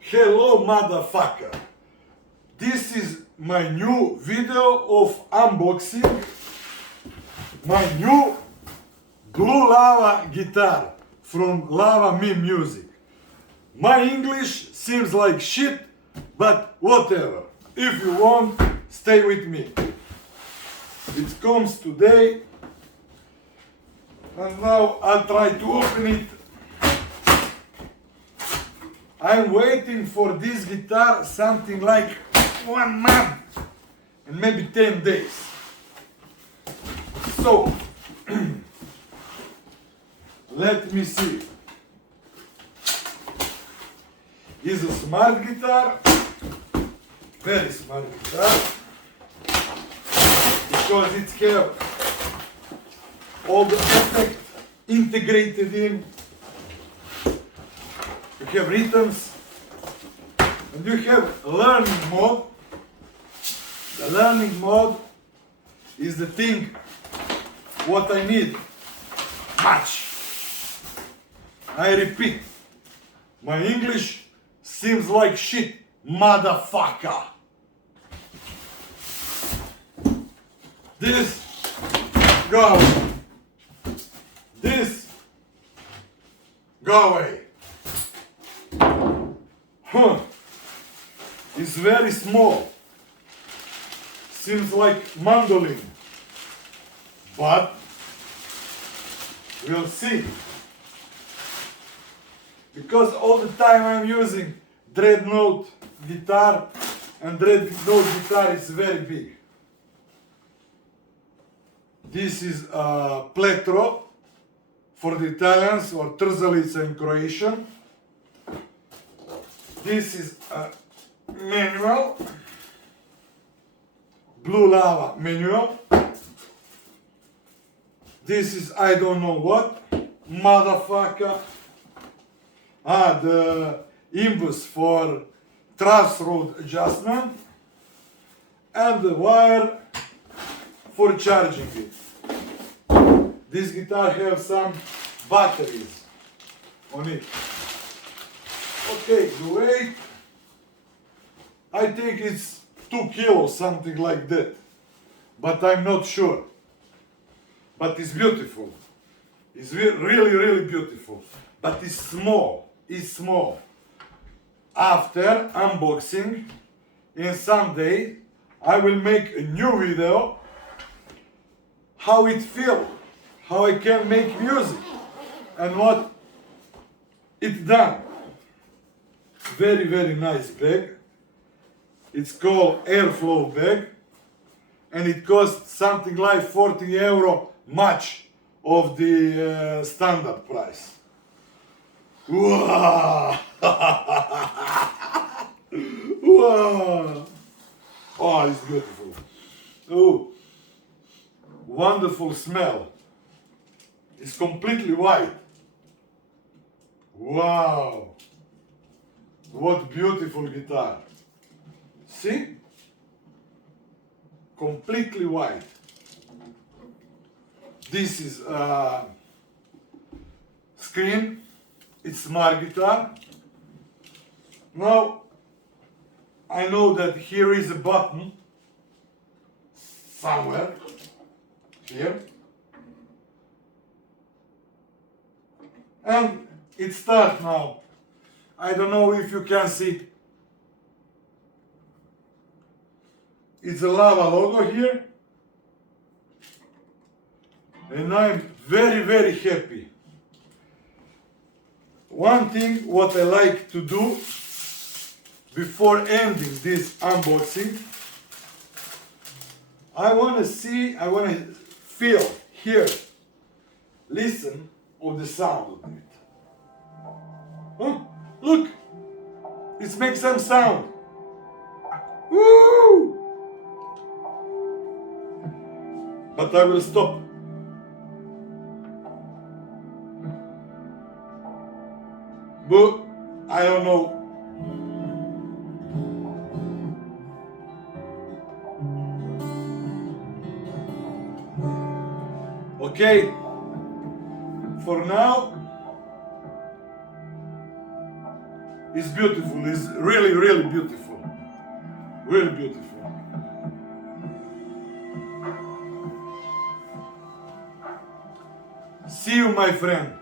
Hello motherfucker! This is my new video of unboxing my new Blue Lava guitar from Lava Me Music. My English seems like shit, but whatever. If you want, stay with me. It comes today, and now I'll try to open it. I'm waiting for this guitar something like 1 month and maybe 10 days. So, let me see. It's a smart guitar, very smart guitar, because it has all the effects integrated in. You have rhythms, and you have learning mode. The learning mode is the thing what I need much. I repeat, my English seems like shit, motherfucker. This go away. This go away. It's very small. Seems like mandolin. But we'll see. Because all the time I'm using dreadnought guitar, and dreadnought guitar is very big. This is a pletro for the Italians, or trzalica in Croatian. This is a manual, Blue Lava manual. This is I don't know what, motherfucker. The imbus for truss rod adjustment, and the wire for charging it. This guitar has some batteries on it. Okay, the weight, I think it's 2 kilos, something like that, but I'm not sure. But it's beautiful. It's really beautiful. But it's small. It's small. After unboxing, in some day, I will make a new video how it feels, how I can make music, and what it's done. Very nice bag. It's called airflow bag, and it costs something like 40 euro, much of the standard price. Wow! Wow! Oh, it's beautiful. Oh, wonderful smell. It's completely white. Wow! What beautiful guitar. See? Completely white. This is a screen. It's smart guitar. Now, I know that here is a button somewhere here, and it starts now. I don't know if you can see. It's a Lava logo here, and I'm very happy. One thing what I like to do before ending this unboxing, I want to feel, hear, listen of the sound of it. Huh? Look, it makes some sound. Woo! But I will stop. But I don't know. Okay, for now, it's beautiful. It's really, really beautiful. Really beautiful. See you, my friend.